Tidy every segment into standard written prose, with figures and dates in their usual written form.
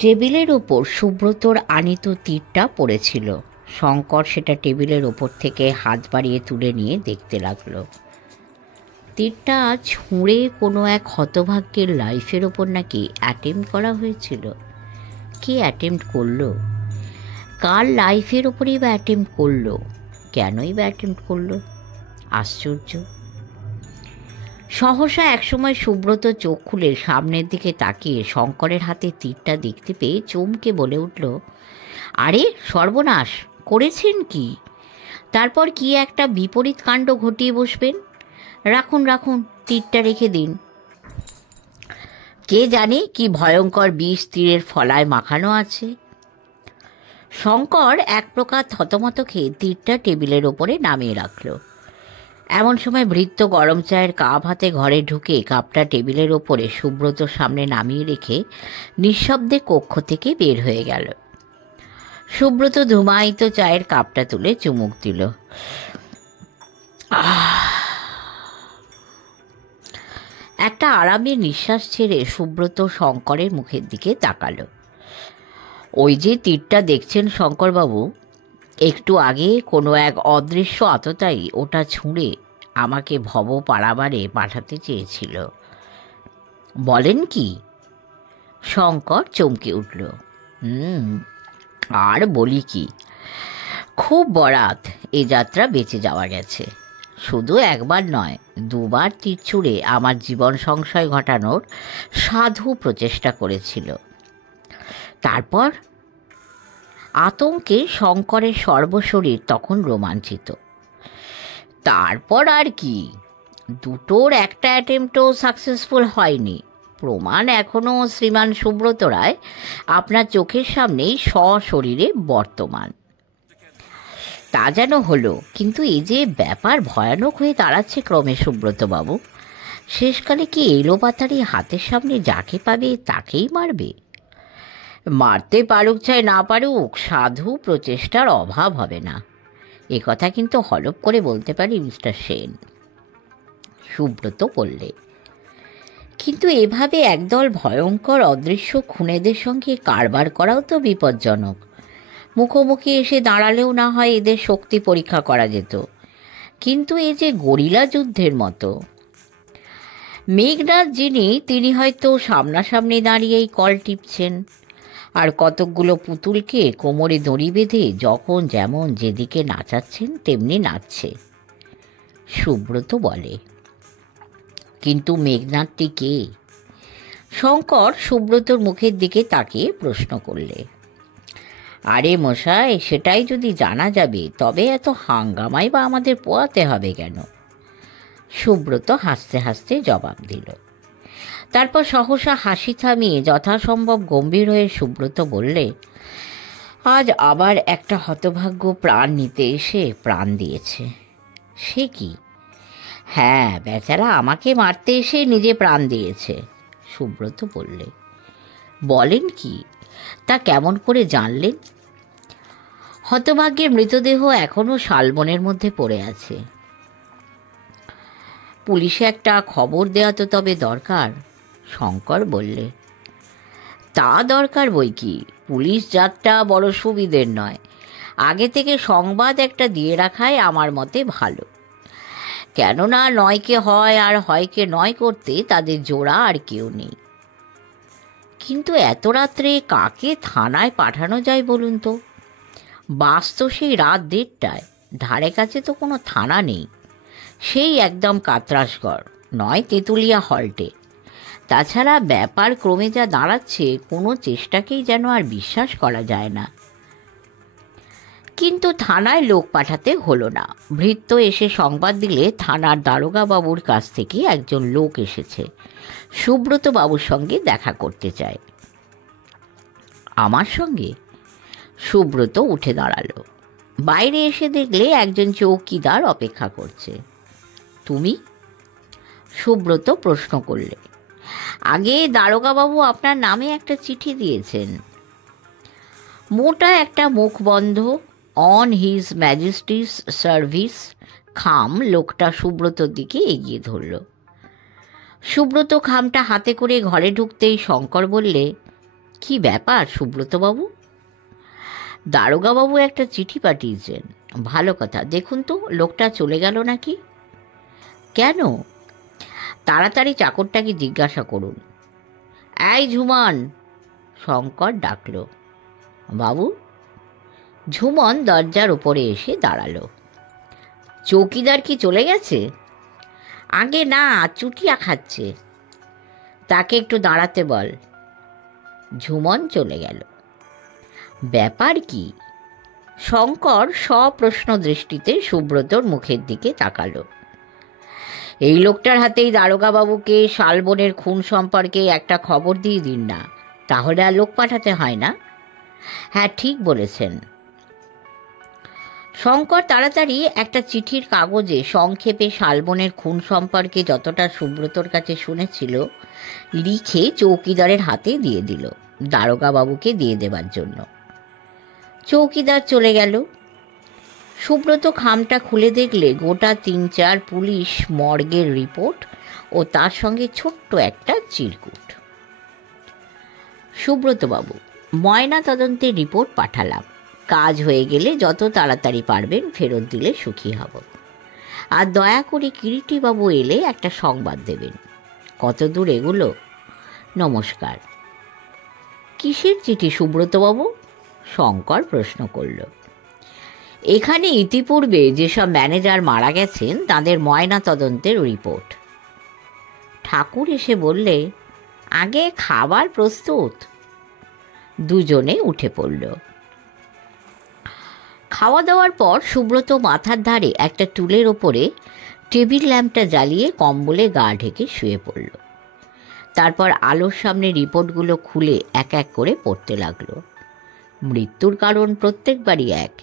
টেবিলের ওপর সুব্রতর আনিত তীরটা পড়েছিল। শঙ্কর সেটা টেবিলের ওপর থেকে হাত বাড়িয়ে তুলে নিয়ে দেখতে লাগলো। তীরটা ছুঁড়ে কোনো এক হতভাগ্যের লাইফের ওপর নাকি অ্যাটেম্প্ট করা হয়েছিল। কে অ্যাটেম্প্ট করলো? কার লাইফের ওপরেই বা অ্যাটেম্প্ট করলো? কেনই বা অ্যাটেম্প্ট করলো? আশ্চর্য। সহসা একসময় সুব্রত চোখ খুলে সামনের দিকে তাকিয়ে শঙ্করের হাতে তীরটা দেখতে পেয়ে চমকে বলে উঠল, আরে সর্বনাশ, করেছেন কি? তারপর কি একটা বিপরীত কাণ্ড ঘটিয়ে বসবেন। রাখুন রাখুন, তীরটা রেখে দিন। কে জানে কি ভয়ঙ্কর বিষ তীরের ফলায় মাখানো আছে। শঙ্কর এক প্রকার থতমত খেয়ে তীরটা টেবিলের ওপরে নামিয়ে রাখল। এমন সময় ভৃত্য গরম চায়ের কাপ হাতে ঘরে ঢুকে কাপটা টেবিলের ওপরে সুব্রতর সামনে নামিয়ে রেখে নিঃশব্দে কক্ষ থেকে বের হয়ে গেল। সুব্রত ধুমায়িত চায়ের কাপটা তুলে চুমুক দিল। একটা আরামের নিঃশ্বাস ছেড়ে সুব্রত শঙ্করের মুখের দিকে তাকালো। ওই যে তীরটা দেখছেন শঙ্করবাবু, একটু আগে কোনো এক অদৃশ্য আততায়ী ওটা ছুঁড়ে আমাকে ভব পারাবারে পাঠাতে চেয়েছিল। বলেন কি? শঙ্কর চমকে উঠল। আর বলি কি, খুব বরাত এ যাত্রা বেঁচে যাওয়া গেছে। শুধু একবার নয়, দুবার তীর ছুঁড়ে আমার জীবন সংশয় ঘটানোর সাধু প্রচেষ্টা করেছিল। তারপর আতঙ্কে শঙ্করের সর্বশরীর তখন রোমাঞ্চিত। তারপর আর কি, দুটোর একটা অ্যাটেম্পটও সাকসেসফুল হয়নি। প্রমাণ এখনও শ্রীমান সুব্রত রায় আপনার চোখের সামনেই সশরীরে বর্তমান। তা যেন হলো, কিন্তু এই যে ব্যাপার ভয়ানক হয়ে দাঁড়াচ্ছে ক্রমে সুব্রতবাবু, শেষকালে কি এলো পাতারি হাতের সামনে যাকে পাবে তাকেই মারবে? মারতে পারুক চাই না পারুক, সাধু প্রচেষ্টার অভাব হবে না, এ কথা কিন্তু হলপ করে বলতে পারি মিস্টার সেন। সুব্রত বললে, কিন্তু এভাবে একদল ভয়ঙ্কর অদৃশ্য খুনেদের সঙ্গে কারবার করাও তো বিপজ্জনক। মুখোমুখি এসে দাঁড়ালেও না হয় এদের শক্তি পরীক্ষা করা যেত, কিন্তু এই যে গরিলা যুদ্ধের মতো। মেঘনাথ যিনি, তিনি হয়তো সামনাসামনি দাঁড়িয়েই কল টিপছেন, আর কতকগুলো পুতুলকে কোমরে দড়ি বেঁধে যখন যেমন যেদিকে নাচাচ্ছেন তেমনি নাচছে। সুব্রত বলে, কিন্তু মেঘনাথটি কে? শঙ্কর সুব্রতর মুখের দিকে তাকিয়ে প্রশ্ন করলে, আরে মশাই, সেটাই যদি জানা যাবে তবে এত হাঙ্গামাই বা আমাদের পোয়াতে হবে কেন? সুব্রত হাসতে হাসতে জবাব দিল। তারপর সহসা হাসি থামিয়ে যথাসম্ভব গম্ভীর হয়ে সুব্রত বললে, আজ আবার একটা হতভাগ্য প্রাণ নিতে এসে প্রাণ দিয়েছে। সে কি? হ্যাঁ, বেচারা আমাকে মারতে এসে নিজে প্রাণ দিয়েছে। সুব্রত বললে, বলেন কি? তা কেমন করে জানলেন? হতভাগ্যের মৃতদেহ এখনো শালবনের মধ্যে পড়ে আছে। পুলিশে একটা খবর দেওয়া তো তবে দরকার। শঙ্কর বললে, তা দরকার বই কি, পুলিশ জাতটা বড় সুবিধের নয়। আগে থেকে সংবাদ একটা দিয়ে রাখাই আমার মতে ভালো, কেননা নয়কে হয় আর হয়কে নয় করতে তাদের জোড়া আর কেউ নেই। কিন্তু এত রাত্রে কাকে থানায় পাঠানো যায় বলুন তো? বাস তো সেই রাত 1:30টায়, ধারে কাছে তো কোনো থানা নেই, সেই একদম কাতরাসগড় নয় তেঁতুলিয়া হল্টে। তাছাড়া ব্যাপার ক্রমে যা দাঁড়াচ্ছে, কোনো চেষ্টাকেই যেন আর বিশ্বাস করা যায় না। কিন্তু থানায় লোক পাঠাতে হলো না। ভৃত্য এসে সংবাদ দিলে থানার দারোগা বাবুর কাছ থেকে একজন লোক এসেছে, সুব্রত বাবুর সঙ্গে দেখা করতে চায়। আমার সঙ্গে? সুব্রত উঠে দাঁড়ালো। বাইরে এসে দেখলে একজন চৌকিদার অপেক্ষা করছে। তুমি? সুব্রত প্রশ্ন করলে। আগে দারোগাবাবু আপনার নামে একটা চিঠি দিয়েছেন। মোটা একটা মুখবন্ধ অন হিজ ম্যাজেস্টিস সার্ভিস খাম লোকটা সুব্রতর দিকে এগিয়ে ধরল। সুব্রত খামটা হাতে করে ঘরে ঢুকতেই শঙ্কর বললে, কি ব্যাপার সুব্রতবাবু? দারোগাবাবু একটা চিঠি পাঠিয়েছেন। ভালো কথা, দেখুন তো লোকটা চলে গেল নাকি। কেন? তাড়াতাড়ি চাকরটাকে জিজ্ঞাসা করুন। এই ঝুমন, শঙ্কর ডাকল। বাবু? ঝুমন দরজার উপরে এসে দাঁড়ালো। চৌকিদার কি চলে গেছে? আগে না, চুটিয়া খাচ্ছে। তাকে একটু দাঁড়াতে বল। ঝুমন চলে গেল। ব্যাপার কি? শঙ্কর সপ্রশ্ন দৃষ্টিতে সুব্রতর মুখের দিকে তাকালো। এই লোকটার হাতেই দারোগাবাবুকে শালবনের খুন সম্পর্কে একটা খবর দিয়ে দিন না, তাহলে আর লোক পাঠাতে হয় না। হ্যাঁ, ঠিক বলেছেন। শঙ্কর তাড়াতাড়ি একটা চিঠির কাগজে সংক্ষেপে শালবনের খুন সম্পর্কে যতটা সুব্রতর কাছে শুনেছিল লিখে চৌকিদারের হাতে দিয়ে দিল, দারোগাবাবুকে দিয়ে দেবার জন্য। চৌকিদার চলে গেল। সুব্রত খামটা খুলে দেখলে গোটা 3-4 পুলিশ মর্গের রিপোর্ট ও তার সঙ্গে ছোট্ট একটা চিরকুট। সুব্রতবাবু, ময়না তদন্তের রিপোর্ট পাঠালাম। কাজ হয়ে গেলে যত তাড়াতাড়ি পারবেন ফেরত দিলে সুখী হব। আর দয়া করে কিরিটিবাবু এলে একটা সংবাদ দেবেন। কত দূর এগুলো? নমস্কার। কিসের চিঠি সুব্রতবাবু? শঙ্কর প্রশ্ন করল। এখানে ইতিপূর্বে যেসব ম্যানেজার মারা গেছেন তাদের ময়না তদন্তের রিপোর্ট। ঠাকুর এসে বললে, আগে খাবার প্রস্তুত। দুজনে উঠে পড়ল। খাওয়া দাওয়ার পর সুব্রত মাথার ধারে একটা টুলের ওপরে টেবিল ল্যাম্পটা জ্বালিয়ে কম্বলে গা ঢেকে শুয়ে পড়ল। তারপর আলোর সামনে রিপোর্টগুলো খুলে এক এক করে পড়তে লাগলো। মৃত্যুর কারণ প্রত্যেকবারই এক।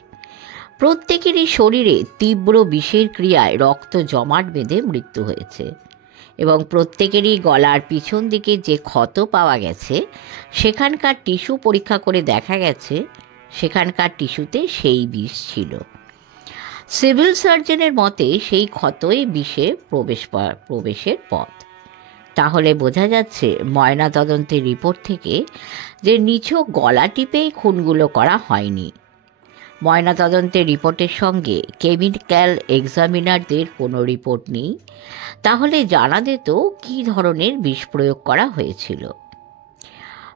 প্রত্যেকেরই শরীরে তীব্র বিষের ক্রিয়ায় রক্ত জমাট বেঁধে মৃত্যু হয়েছে এবং প্রত্যেকেরই গলার পিছন দিকে যে ক্ষত পাওয়া গেছে সেখানকার টিস্যু পরীক্ষা করে দেখা গেছে সেখানকার টিস্যুতে সেই বিষ ছিল। সিভিল সার্জনের মতে সেই ক্ষতই বিষে প্রবেশের পথ। তাহলে বোঝা যাচ্ছে ময়না তদন্তের রিপোর্ট থেকে যে নিছক গলা টিপেই খুনগুলো করা হয়নি। ময়নাতদন্তের রিপোর্টের সঙ্গে কেমিক্যাল এক্সামিনারদের কোনো রিপোর্ট নেই, তাহলে জানা যেত কী ধরনের বিষ প্রয়োগ করা হয়েছিল।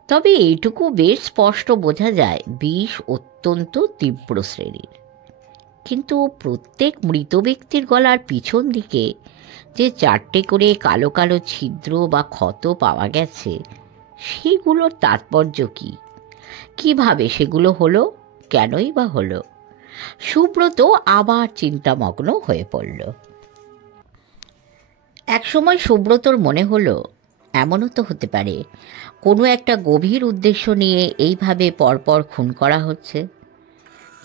তবে এইটুকু বেশ স্পষ্ট বোঝা যায় বিষ অত্যন্ত তীব্র শ্রেণীর। কিন্তু প্রত্যেক মৃত ব্যক্তির গলার পিছন দিকে যে 4টে করে কালো কালো ছিদ্র বা ক্ষত পাওয়া গেছে সেগুলোর তাৎপর্য কী? কিভাবে সেগুলো হলো? কেনই বা হলো? সুব্রত আবার চিন্তামগ্ন হয়ে পড়ল। একসময় সুব্রতর মনে হলো এমনও তো হতে পারে কোনো একটা গভীর উদ্দেশ্য নিয়ে এইভাবে পরপর খুন করা হচ্ছে।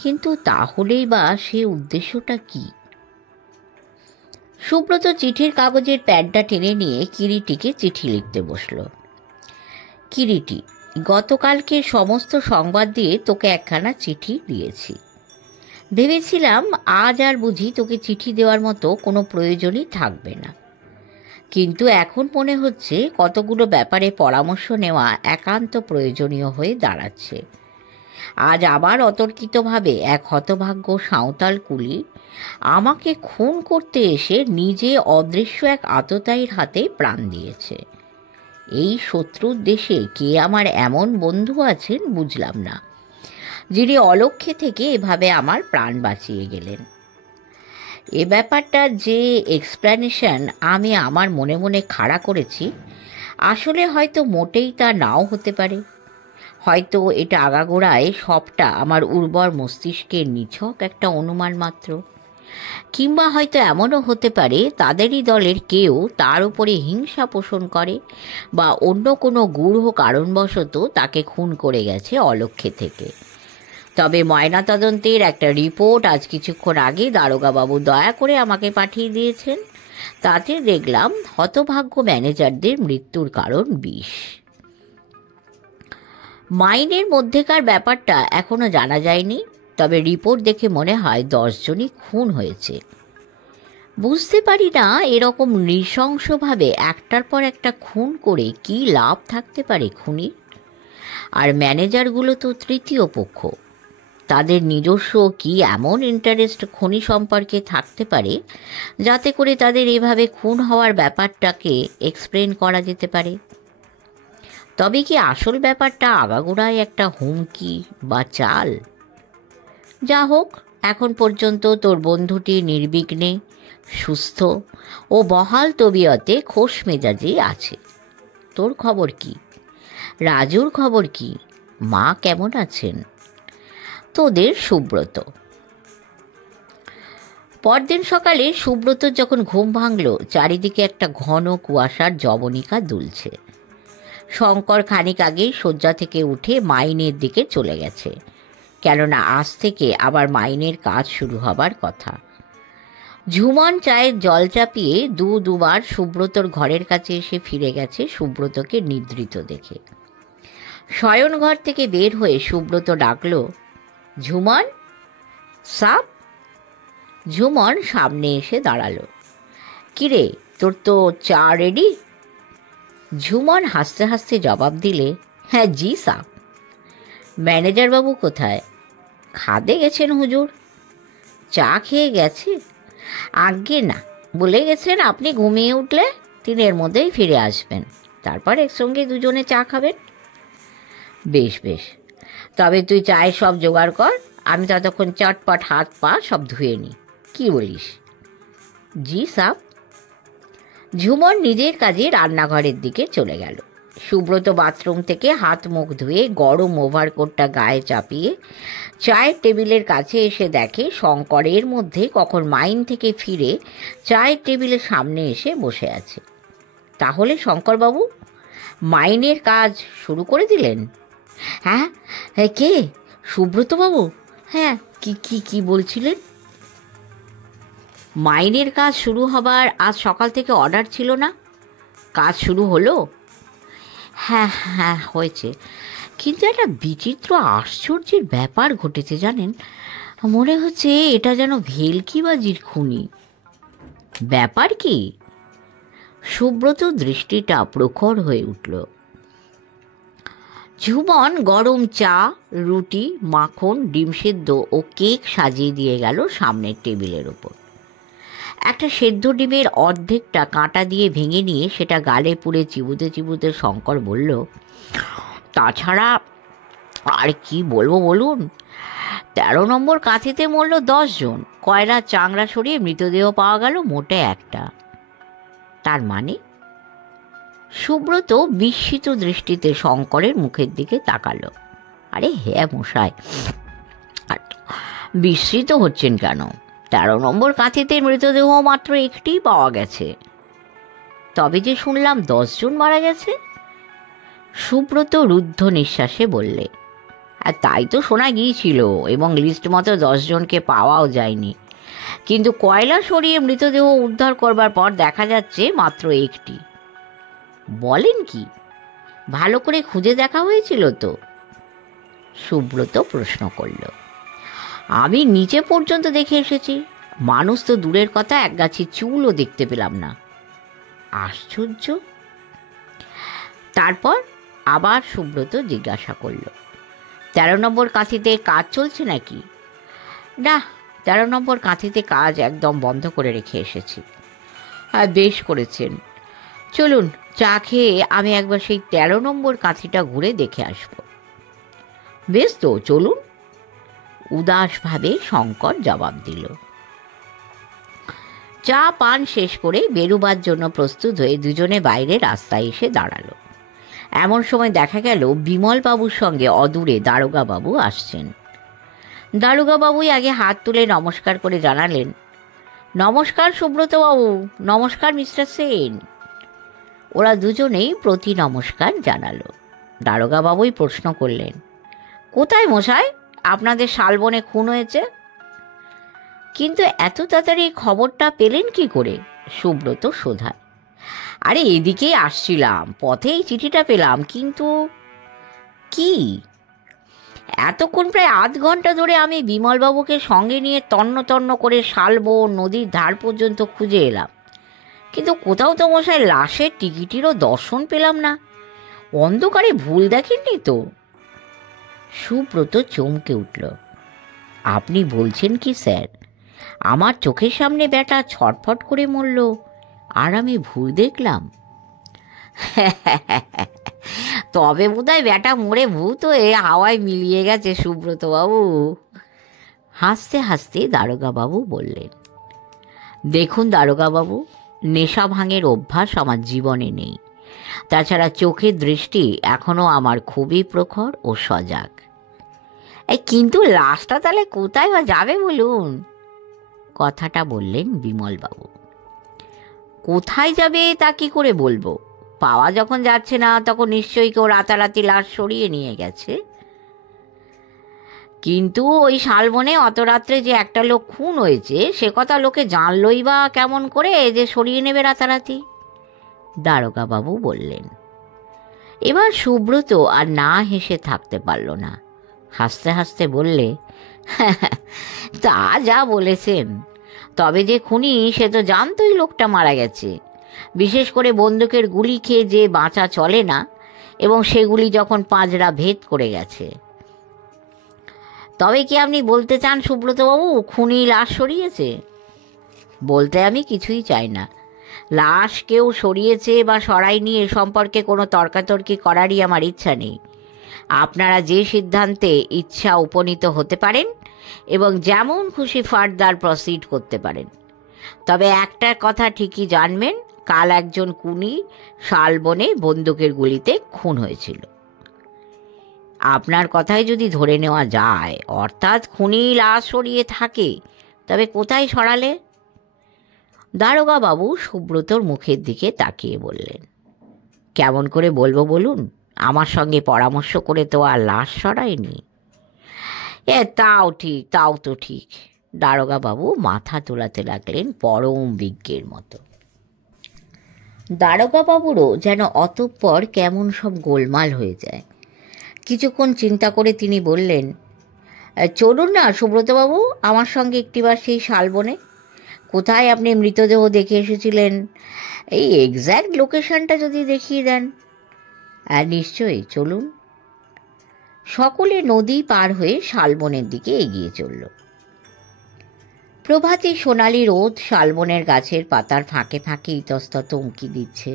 কিন্তু তাহলেই বা সে উদ্দেশ্যটা কি? সুব্রত চিঠির কাগজের প্যাডটা টেনে নিয়ে কিরিটিকে চিঠি লিখতে বসল। কিরিটি, গতকালকে সমস্ত সংবাদ দিয়ে তোকে একখানা চিঠি দিয়েছি। ভেবেছিলাম আজ আর বুঝি তোকে চিঠি দেওয়ার মতো কোনো প্রয়োজনই থাকবে না, কিন্তু এখন মনে হচ্ছে কতগুলো ব্যাপারে পরামর্শ নেওয়া একান্ত প্রয়োজনীয় হয়ে দাঁড়াচ্ছে। আজ আবার অতর্কিতভাবে এক হতভাগ্য সাঁওতাল কুলি আমাকে খুন করতে এসে নিজে অদৃশ্য এক আততায়ীর হাতে প্রাণ দিয়েছে। এই শত্রুর দেশে কে আমার এমন বন্ধু আছেন বুঝলাম না, যিনি অলক্ষ্যে থেকে এভাবে আমার প্রাণ বাঁচিয়ে গেলেন। এ ব্যাপারটার যে এক্সপ্লেনেশন আমি আমার মনে মনে খাড়া করেছি, আসলে হয়তো মোটেই তা নাও হতে পারে। হয়তো এটা আগাগোড়ায় সবটা আমার উর্বর মস্তিষ্কের নিছক একটা অনুমান মাত্র। কিংবা হয়তো এমনও হতে পারে তাদেরই দলের কেউ তার উপরে হিংসা পোষণ করে বা অন্য কোনো গূঢ় কারণবশত তাকে খুন করে গেছে অলক্ষ্যে থেকে। তবে ময়নাতদন্তের একটা রিপোর্ট আজ কিছুক্ষণ আগে দারোগাবাবু দয়া করে আমাকে পাঠিয়ে দিয়েছেন। তাতে দেখলাম হতভাগ্য ম্যানেজারদের মৃত্যুর কারণ বিষ। মাইনের মধ্যেকার ব্যাপারটা এখনো জানা যায়নি, তবে রিপোর্ট দেখে মনে হয় 10 জনই খুন হয়েছে। বুঝতে পারি না এরকম নৃশংসভাবে একটার পর একটা খুন করে কি লাভ থাকতে পারে খুনির। আর ম্যানেজারগুলো তো তৃতীয় পক্ষ। তাদের নিজস্ব কি এমন ইন্টারেস্ট খনি সম্পর্কে থাকতে পারে যাতে করে তাদের এভাবে খুন হওয়ার ব্যাপারটাকে এক্সপ্লেন করা যেতে পারে? তবে কি আসল ব্যাপারটা আগাগোড়ায় একটা হুমকি বা চাল? যা হোক, এখন পর্যন্ত তোর বন্ধুটি নির্বিঘ্নে, সুস্থ ও বহাল তবিয়তে খোশ মেজাজে আছে। তোর খবর কি? রাজুর খবর কি? মা কেমন আছেন? তোদের সুব্রত। পরদিন সকালে সুব্রত যখন ঘুম ভাঙল, চারিদিকে একটা ঘন কুয়াশার জবনিকা দুলছে। শঙ্কর খানিক আগেই শয্যা থেকে উঠে মাইনের দিকে চলে গেছে, কেননা আজ থেকে আবার মাইনের কাজ শুরু হবার কথা। ঝুমন চায়ের জল চাপিয়ে দুবার সুব্রতর ঘরের কাছে এসে ফিরে গেছে সুব্রতকে নিদ্রিত দেখে। শয়নঘর থেকে বের হয়ে সুব্রত ডাকল, ঝুমন, সাপ। ঝুমন সামনে এসে দাঁড়ালো। কিরে, তোর তো চা রেডি? ঝুমন হাসতে হাসতে জবাব দিলে, হ্যাঁ জি সাপ। ম্যানেজার বাবু কোথায়? খাদে গেছেন হুজুর। চা খেয়ে গেছে? আজ্ঞে না, বলে গেছেন আপনি ঘুমিয়ে উঠলে 3 মধ্যেই ফিরে আসবেন, তারপর একসঙ্গে দুজনে চা খাবেন। বেশ বেশ, তবে তুই চায়ের সব জোগাড় কর, আমি ততক্ষণ চটপট হাত পা সব ধুয়ে নিই। কি বলিস? জি সাপ। ঝুমন নিজের কাজে রান্নাঘরের দিকে চলে গেল। সুব্রত বাথরুম থেকে হাত মুখ ধুয়ে গরম ওভারকোটটা গায়ে চাপিয়ে চায়ের টেবিলের কাছে এসে দেখে শঙ্করের মধ্যে কখন মাইন থেকে ফিরে চায়ের টেবিলের সামনে এসে বসে আছে। তাহলে শঙ্করবাবু মাইনের কাজ শুরু করে দিলেন? হ্যাঁ, কে? সুব্রতবাবু? হ্যাঁ, কি কি কি বলছিলেন? মাইনের কাজ শুরু হবার আজ সকাল থেকে অর্ডার ছিল না? কাজ শুরু হলো? হ্যাঁ হ্যাঁ হয়েছে, কিন্তু একটা বিচিত্র আশ্চর্যের ব্যাপার ঘটেছে জানেন। মনে হচ্ছে এটা যেন ভেলকিবাজির খুনি। ব্যাপার কি? সুব্রত দৃষ্টিটা প্রখর হয়ে উঠল। ঝুমন গরম চা, রুটি, মাখন, ডিম সেদ্ধ ও কেক সাজিয়ে দিয়ে গেল সামনের টেবিলের ওপর। একটা সেদ্ধ ডিমের অর্ধেকটা কাঁটা দিয়ে ভেঙে নিয়ে সেটা গালে পুড়ে চিবুতে চিবুতে শঙ্কর বলল, তাছাড়া আর কি বলবো বলুন, 13 নম্বর কাঁথিতে মরল 10 জন, কয়লা চাংড়া সরিয়ে মৃতদেহ পাওয়া গেল মোটে একটা। তার মানে? সুব্রত বিস্মিত দৃষ্টিতে শঙ্করের মুখের দিকে তাকালো। আরে হ্যাঁ মশাই, বিস্মিত হচ্ছেন কেন? 13 নম্বর কাঁথিতে মৃতদেহ মাত্র একটিই পাওয়া গেছে। তবে যে শুনলাম 10 জন মারা গেছে। সুব্রত রুদ্ধ নিঃশ্বাসে বললে, আর তাই তো শোনা গিয়েছিল, এবং লিস্ট মতো 10 জনকে পাওয়াও যায়নি, কিন্তু কয়লা সরিয়ে মৃতদেহ উদ্ধার করবার পর দেখা যাচ্ছে মাত্র একটি। বলেন কি? ভালো করে খুঁজে দেখা হয়েছিল তো? সুব্রত প্রশ্ন করল। আমি নিচে পর্যন্ত দেখে এসেছি, মানুষ তো দূরের কথা, একগাছি চুলও দেখতে পেলাম না। আশ্চর্য। তারপর আবার সুব্রত জিজ্ঞাসা করল, 13 নম্বর কাঁথিতে কাজ চলছে নাকি? না, 13 নম্বর কাঁথিতে কাজ একদম বন্ধ করে রেখে এসেছি। আর বেশ করেছেন, চলুন চা খেয়ে আমি একবার সেই 13 নম্বর কাঁথিটা ঘুরে দেখে আসব। বেশ তো, চলুন, উদাসভাবে শঙ্কর জবাব দিল। চা পান শেষ করে বেরুবার জন্য প্রস্তুত হয়ে দুজনে বাইরে রাস্তায় এসে দাঁড়ালো। এমন সময় দেখা গেল বিমলবাবুর সঙ্গে অদূরে দারোগাবাবু আসছেন। দারোগাবাবুই আগে হাত তুলে নমস্কার করে জানালেন, নমস্কার সুব্রতবাবু। নমস্কার মিস্টার সেন। ওরা দুজনেই প্রতি নমস্কার জানালো। দারোগাবাবুই প্রশ্ন করলেন, কোথায় মশাই আপনাদের শালবনে খুন হয়েছে? কিন্তু এত তাড়াতাড়ি খবরটা পেলেন কি করে? সুব্রত শোধায়। আরে এদিকেই আসছিলাম, পথেই চিঠিটা পেলাম। কিন্তু কি? এতক্ষণ প্রায় আধ ঘন্টা ধরে আমি বিমলবাবুকে সঙ্গে নিয়ে তন্ন তন্ন করে শালবন নদীর ধার পর্যন্ত খুঁজে এলাম, কিন্তু কোথাও তো মশাই লাশের টিকিটিরও দর্শন পেলাম না। অন্ধকারে ভুল দেখেননি তো? সুব্রত চমকে উঠল। আপনি বলছেন কি স্যার? আমার চোখের সামনে ব্যাটা ছটফট করে মরল, আর আমি ভুল দেখলাম? তবে বোধহয় ব্যাটা মরে ভূত হয়ে হাওয়ায় মিলিয়ে গেছে সুব্রতবাবু। হাসতে হাসতে দারোগাবাবু বললেন, দেখুন দারোগাবাবু, নেশা ভাঙের অভ্যাস আমার জীবনে নেই। তাছাড়া চোখের দৃষ্টি এখনো আমার খুবই প্রখর ও সজাগ। কিন্তু লাশটা তাহলে কোথায় বা যাবে বলুন? কথাটা বললেন বিমলবাবু। কোথায় যাবে তা কি করে বলবো? পাওয়া যখন যাচ্ছে না, তখন নিশ্চয়ই কেউ রাতারাতি লাশ সরিয়ে নিয়ে গেছে। কিন্তু ওই শালবনে অত রাত্রে যে একটা লোক খুন হয়েছে, সে কথা লোকে জানলই বা কেমন করে যে সরিয়ে নেবে রাতারাতি? দারোগাবাবু বললেন। এবার সুব্রত আর না হেসে থাকতে পারল না। হাসতে হাসতে বললে, তা যা বলেছেন। তবে যে খুনি সে তো জানতোই লোকটা মারা গেছে। বিশেষ করে বন্দুকের গুলি খেয়ে যে বাঁচা চলে না, এবং সেগুলি যখন পাঁজরা ভেদ করে গেছে। তবে কি আপনি বলতে চান সুব্রতবাবু খুনি লাশ সরিয়েছে? বলতে আমি কিছুই চাই না। লাশ কেউ সরিয়েছে বা সরায়নি এ সম্পর্কে কোনো তর্কাতর্কি করারই আমার ইচ্ছা নেই। আপনারা যে সিদ্ধান্তে ইচ্ছা উপনীত হতে পারেন এবং যেমন খুশি ফার্দার প্রসিড করতে পারেন। তবে একটা কথা ঠিকই জানবেন, কাল একজন খুনি শালবনে বন্দুকের গুলিতে খুন হয়েছিল। আপনার কথাই যদি ধরে নেওয়া যায়, অর্থাৎ খুনি লাশ সরিয়ে থাকে, তবে কোথায় সরালে? দারোগাবাবু সুব্রতর মুখের দিকে তাকিয়ে বললেন, কেমন করে বলবো বলুন? আমার সঙ্গে পরামর্শ করে তো আর লাশ সরায়নি। তাও তো ঠিক। দারোগাবাবু মাথা তোলাতে লাগলেন পরম বিজ্ঞের মতো। দারোগাবাবুরও যেন অতঃপর কেমন সব গোলমাল হয়ে যায়। কিছুক্ষণ চিন্তা করে তিনি বললেন, চলুন না সুব্রতবাবু আমার সঙ্গে একটিবার সেই শালবনে। কোথায় আপনি মৃতদেহ দেখে এসেছিলেন, এই এক্স্যাক্ট লোকেশনটা যদি দেখিয়ে দেন। নিশ্চয়ই, চলুন। সকলে নদী পার হয়ে শালবনের দিকে এগিয়ে চলল। প্রভাতী সোনালি রোদ শালবনের গাছের পাতার ফাঁকে ফাঁকে ইতস্তত উঁকি দিচ্ছে।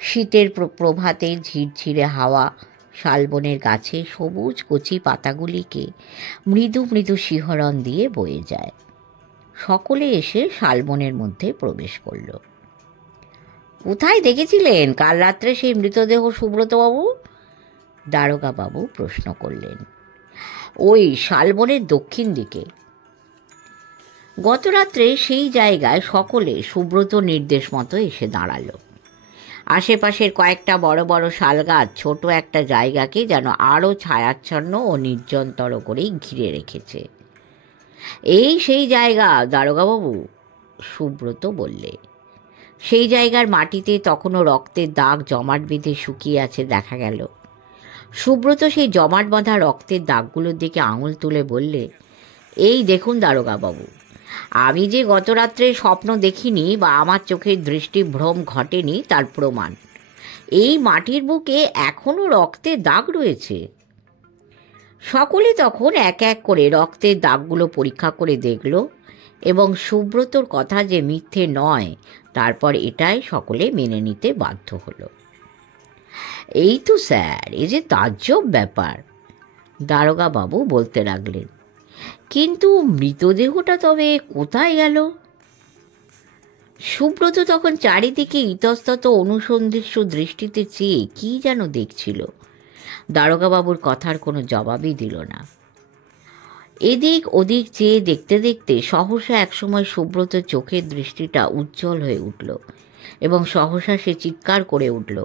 শীতের প্রভাতে ঝিরঝিরে হাওয়া শালবনের গাছে সবুজ কচি পাতাগুলিকে মৃদু মৃদু শিহরণ দিয়ে বয়ে যায়। সকলে এসে শালবনের মধ্যে প্রবেশ করল। কোথায় দেখেছিলেন কাল রাত্রে সেই মৃতদেহ সুব্রতবাবু? দারোগাবাবু প্রশ্ন করলেন। ওই শালবনের দক্ষিণ দিকে। গত রাত্রে সেই জায়গায় সকলে সুব্রত নির্দেশ মতো এসে দাঁড়ালো। আশেপাশের কয়েকটা বড় বড় শালগাছ ছোট একটা জায়গাকে যেন আরও ছায়াচ্ছন্ন ও নির্জনতর করেই ঘিরে রেখেছে। এই সেই জায়গা দারোগাবাবু, সুব্রত বললে। সেই জায়গার মাটিতে তখনও রক্তের দাগ জমাট বেঁধে শুকিয়ে আছে দেখা গেল। সুব্রত সেই জমাট বাঁধা রক্তের দাগগুলোর দিকে আঙুল তুলে বললে, এই দেখুন দারোগাবাবু, আমি যে গত রাত্রে স্বপ্ন দেখিনি বা আমার চোখের দৃষ্টিভ্রম ঘটেনি তার প্রমাণ। এই মাটির বুকে এখনও রক্তের দাগ রয়েছে। সকলে তখন এক এক করে রক্তের দাগগুলো পরীক্ষা করে দেখল এবং সুব্রতর কথা যে মিথ্যে নয়, তারপর এটাই সকলে মেনে নিতে বাধ্য হলো। এই তো স্যার, এ যে তাজ্জব ব্যাপার, দারোগাবাবু বলতে লাগলেন। কিন্তু মৃতদেহটা তবে কোথায় গেল? সুব্রত তখন চারিদিকে ইতস্তত অনুসন্ধিৎসু দৃষ্টিতে চেয়ে কি যেন দেখছিল। দারোগাবাবুর কথার কোনো জবাবই দিল না। এদিক ওদিক চেয়ে দেখতে দেখতে সহসা একসময় সুব্রত চোখের দৃষ্টিটা উজ্জ্বল হয়ে উঠল এবং সহসা সে চিৎকার করে উঠল,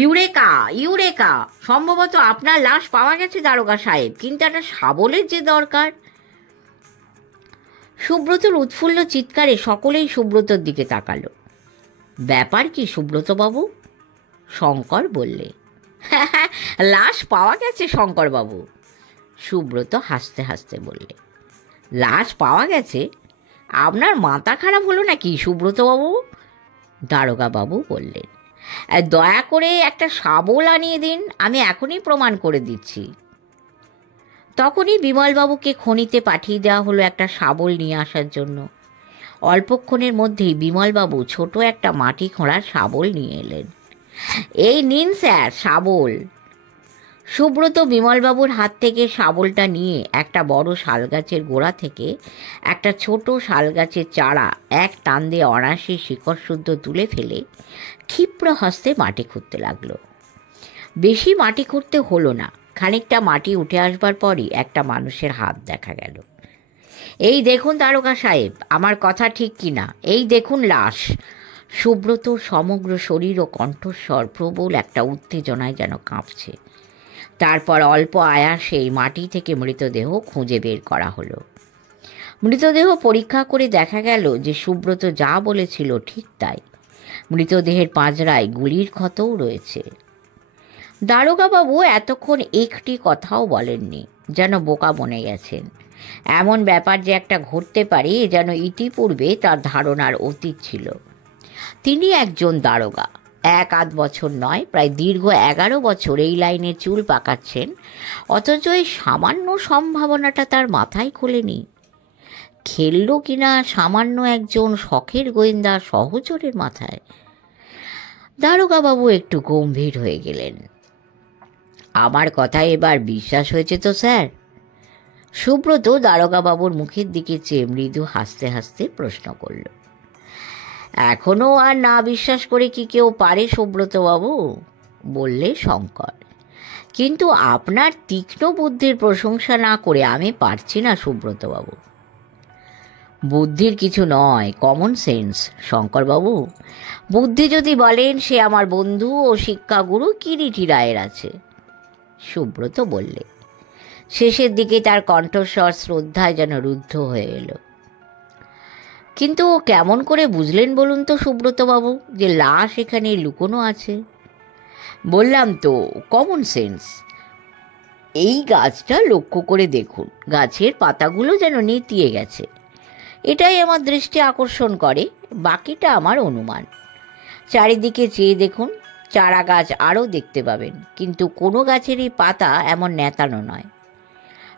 ইউরেকা ইউরেকা! সম্ভবত আপনার লাশ পাওয়া গেছে দারোগা সাহেব, কিন্তু একটা শাবলের যে দরকার। সুব্রতর উৎফুল্ল চিৎকারে সকলেই সুব্রতর দিকে তাকালো। ব্যাপার কি সুব্রতবাবু? শঙ্কর বললে। হ্যাঁ, লাশ পাওয়া গেছে শঙ্করবাবু, সুব্রত হাসতে হাসতে বললে। লাশ পাওয়া গেছে? আপনার মাথা খারাপ হলো নাকি সুব্রতবাবু? দারোগাবাবু বললেন। দয়া করে একটা শাবল আনিয়ে দিন, আমি এখনই প্রমাণ করে দিচ্ছি। তখনই বিমলবাবুকে খনিতে পাঠিয়ে দেওয়া হলো একটা শাবল নিয়ে আসার জন্য। অল্পক্ষণের মধ্যেই বিমলবাবু ছোট একটা মাটি খোঁড়ার শাবল নিয়ে এলেন। এই নিন স্যার শাবল। সুব্রত বিমলবাবুর হাত থেকে শাবলটা নিয়ে একটা বড় শালগাছের গোড়া থেকে একটা ছোট শালগাছের চারা এক টান দিয়ে অনায়াসে শিকড় শুদ্ধ তুলে ফেলে ক্ষিপ্র হস্তে মাটি খুঁড়তে লাগলো। বেশি মাটি খুঁড়তে হলো না। খানিকটা মাটি উঠে আসবার পরই একটা মানুষের হাত দেখা গেল। এই দেখুন দারোগা সাহেব, আমার কথা ঠিক কিনা, এই দেখুন লাশ। সুব্রতর সমগ্র শরীর ও কণ্ঠস্বর প্রবল একটা উত্তেজনায় যেন কাঁপছে। তারপর অল্প আয়াসেই মাটি থেকে মৃতদেহ খুঁজে বের করা হলো। মৃতদেহ পরীক্ষা করে দেখা গেল যে সুব্রত যা বলেছিল ঠিক তাই। মৃতদেহের পাঁজরায় গুলির ক্ষতও রয়েছে। দারোগাবাবু এতক্ষণ একটি কথাও বলেননি, যেন বোকা বনে গেছেন। এমন ব্যাপার যে একটা ঘটতে পারে এ যেন ইতিপূর্বে তার ধারণার অতীত ছিল। তিনি একজন দারোগা, 1-8 বছর নয়, প্রায় দীর্ঘ 11 বছর এই লাইনে চুল পাকাচ্ছেন, অথচ এই সামান্য সম্ভাবনাটা তার মাথায় খোলেনি। খেলল কিনা সামান্য একজন শখের গোয়েন্দা সহচরের মাথায়। দারোগাবাবু একটু গম্ভীর হয়ে গেলেন। আমার কথা এবার বিশ্বাস হয়েছে তো স্যার? সুব্রত দারোগাবাবুর মুখের দিকে চেয়ে মৃদু হাসতে হাসতে প্রশ্ন করল। এখনো আর না বিশ্বাস করে কি কেউ পারে সুব্রতবাবু? বললে শঙ্কর। কিন্তু আপনার তীক্ষ্ণ বুদ্ধির প্রশংসা না করে আমি পারছি না সুব্রতবাবু। বুদ্ধির কিছু নয়, কমন সেন্স শঙ্করবাবু। বুদ্ধি যদি বলেন সে আমার বন্ধু ও শিক্ষাগুরু কিরিটি রায়ের আছে। সুব্রত বললে। শেষের দিকে তার কণ্ঠস্বর শ্রদ্ধায় যেন রুদ্ধ হয়ে এলো। কিন্তু কেমন করে বুঝলেন বলুন তো সুব্রতবাবু যে লাশ এখানে লুকোনো আছে? বললাম তো, কমন সেন্স। এই গাছটা লক্ষ্য করে দেখুন, গাছের পাতাগুলো যেন নেতিয়ে গেছে। এটাই আমার দৃষ্টি আকর্ষণ করে, বাকিটা আমার অনুমান। চারিদিকে চেয়ে দেখুন, চারা গাছ আরও দেখতে পাবেন, কিন্তু কোনো গাছেরই পাতা এমন নেতানো নয়।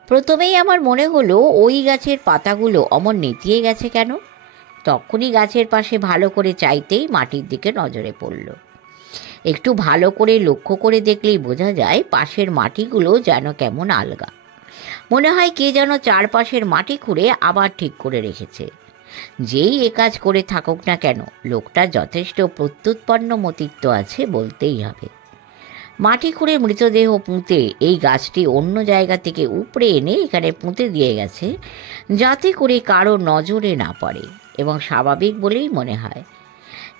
প্রথমেই আমার মনে হলো ওই গাছের পাতাগুলো অমন নেতিয়ে গেছে কেন। তখনই গাছের পাশে ভালো করে চাইতেই মাটির দিকে নজরে পড়ল। একটু ভালো করে লক্ষ্য করে দেখলেই বোঝা যায় পাশের মাটিগুলো যেন কেমন আলগা। মনে হয় কে যেন চারপাশের মাটি খুঁড়ে আবার ঠিক করে রেখেছে। যেই এ কাজ করে থাকুক না কেন, লোকটা যথেষ্ট প্রত্যুৎপন্ন মতিত্ব আছে বলতেই হবে। মাটি খুঁড়ে মৃতদেহ পুঁতে এই গাছটি অন্য জায়গা থেকে উপড়ে এনে এখানে পুঁতে দিয়ে গেছে, যাতে করে কারো নজরে না পড়ে, এবং স্বাভাবিক বলেই মনে হয়।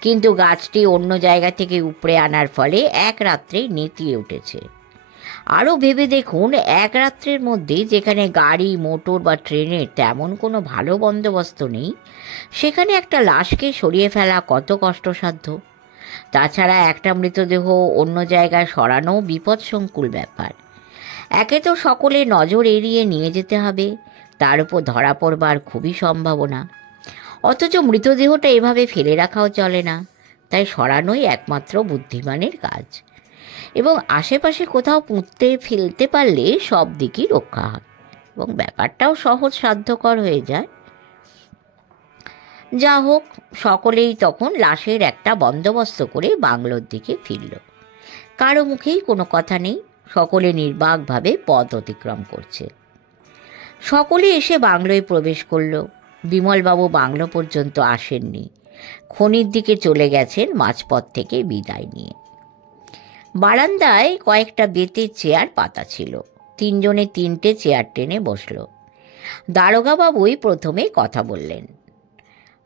কিন্তু গাছটি অন্য জায়গা থেকে উপড়ে আনার ফলে এক রাত্রেই নেতিয়ে উঠেছে। আরও ভেবে দেখুন, এক রাত্রের মধ্যে যেখানে গাড়ি, মোটর বা ট্রেনের তেমন কোনো ভালো বন্দোবস্ত নেই, সেখানে একটা লাশকে সরিয়ে ফেলা কত কষ্টসাধ্য। তাছাড়া একটা মৃতদেহ অন্য জায়গায় সরানো বিপদসংকুল ব্যাপার। একে তো সকলে নজর এড়িয়ে নিয়ে যেতে হবে, তার উপর ধরা পড়বার খুবই সম্ভাবনা। অথচ মৃতদেহটা এভাবে ফেলে রাখাও চলে না, তাই সরানোই একমাত্র বুদ্ধিমানের কাজ। এবং আশেপাশে কোথাও পুঁততে ফেলতে পারলে সব দিকই রক্ষা হয় এবং ব্যাপারটাও সহজ সাধ্যকর হয়ে যায়। যা হোক, সকলেই তখন লাশের একটা বন্দোবস্ত করে বাংলোর দিকে ফিরল। কারো মুখেই কোনো কথা নেই, সকলে নির্বাকভাবে পথ অতিক্রম করছে। সকলে এসে বাংলোয় প্রবেশ করল। বিমলবাবু বাংলো পর্যন্ত আসেননি, খনির দিকে চলে গেছেন মাঝপথ থেকে বিদায় নিয়ে। বারান্দায় কয়েকটা বেতের চেয়ার পাতা ছিল। 3 জনে 3টে চেয়ার টেনে বসল। দারোগাবাবুই প্রথমে কথা বললেন।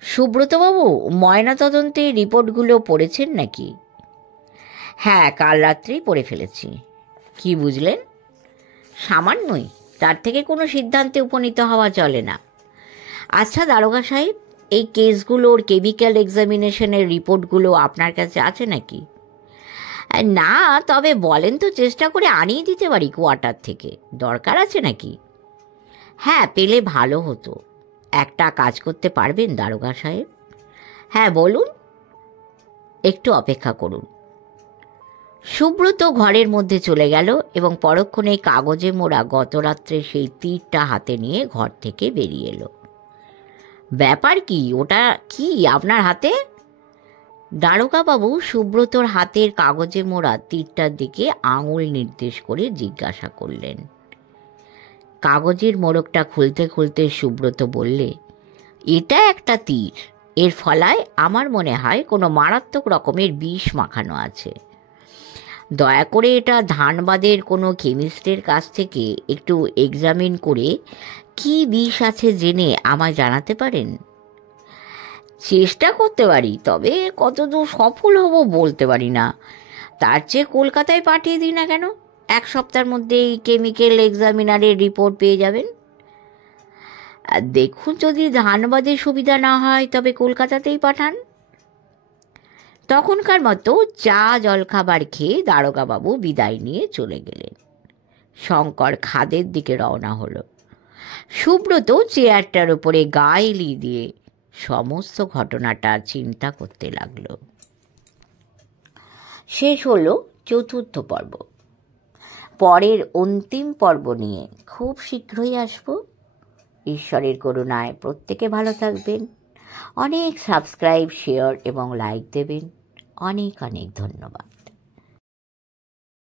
সুব্রতবাবু, ময়নাতদন্তের রিপোর্টগুলো পড়েছেন নাকি? হ্যাঁ, কাল রাত্রেই পড়ে ফেলেছি। কি বুঝলেন? সামান্যই, তার থেকে কোনো সিদ্ধান্তে উপনীত হওয়া চলে না। আচ্ছা দারোগা সাহেব, এই কেসগুলোর কেমিক্যাল এক্সামিনেশনের রিপোর্টগুলো আপনার কাছে আছে নাকি? না, তবে বলেন তো, চেষ্টা করে আনিয়ে দিতে পারি কোয়ার্টার থেকে। দরকার আছে নাকি? হ্যাঁ, পেলে ভালো হতো। একটা কাজ করতে পারবেন দারোগা সাহেব? হ্যাঁ বলুন। একটু অপেক্ষা করুন। সুব্রত ঘরের মধ্যে চলে গেল এবং পরক্ষণে কাগজে মোড়া গত রাত্রে সেই তীরটা হাতে নিয়ে ঘর থেকে বেরিয়ে এলো। ব্যাপার কি? ওটা কি আপনার হাতে? দারোগাবাবু সুব্রতর হাতের কাগজে মোড়া তীরটার দিকে আঙুল নির্দেশ করে জিজ্ঞাসা করলেন। কাগজের মোড়কটা খুলতে খুলতে সুব্রত বললে, এটা একটা তীর। এর ফলায় আমার মনে হয় কোনো মারাত্মক রকমের বিষ মাখানো আছে। দয়া করে এটা ধানবাদের কোনো কেমিস্টের কাছ থেকে একটু এক্সামিন করে কি বিষ আছে জেনে আমায় জানাতে পারেন? চেষ্টা করতে পারি, তবে কতদূর সফল হব বলতে পারি না। তার চেয়ে কলকাতায় পাঠিয়ে দিই না কেন? 1 সপ্তাহের মধ্যেই কেমিক্যাল এক্সামিনারের রিপোর্ট পেয়ে যাবেন। দেখুন, যদি ধানবাদে সুবিধা না হয় তবে কলকাতাতেই পাঠান। তখনকার মতো চা জলখাবার খেয়ে দারোগাবাবু বিদায় নিয়ে চলে গেলেন। শঙ্কর খাদের দিকে রওনা হলো। সুব্রত চেয়ারটার উপরে গা এলিয়ে দিয়ে সমস্ত ঘটনাটা চিন্তা করতে লাগলো। শেষ হলো 4র্থ পর্ব। পরের অন্তিম পর্ব নিয়ে খুব শীঘ্রই আসব। ঈশ্বরের করুণায় প্রত্যেকে ভালো থাকবেন। অনেক সাবস্ক্রাইব, শেয়ার এবং লাইক দেবেন। অনেক অনেক ধন্যবাদ।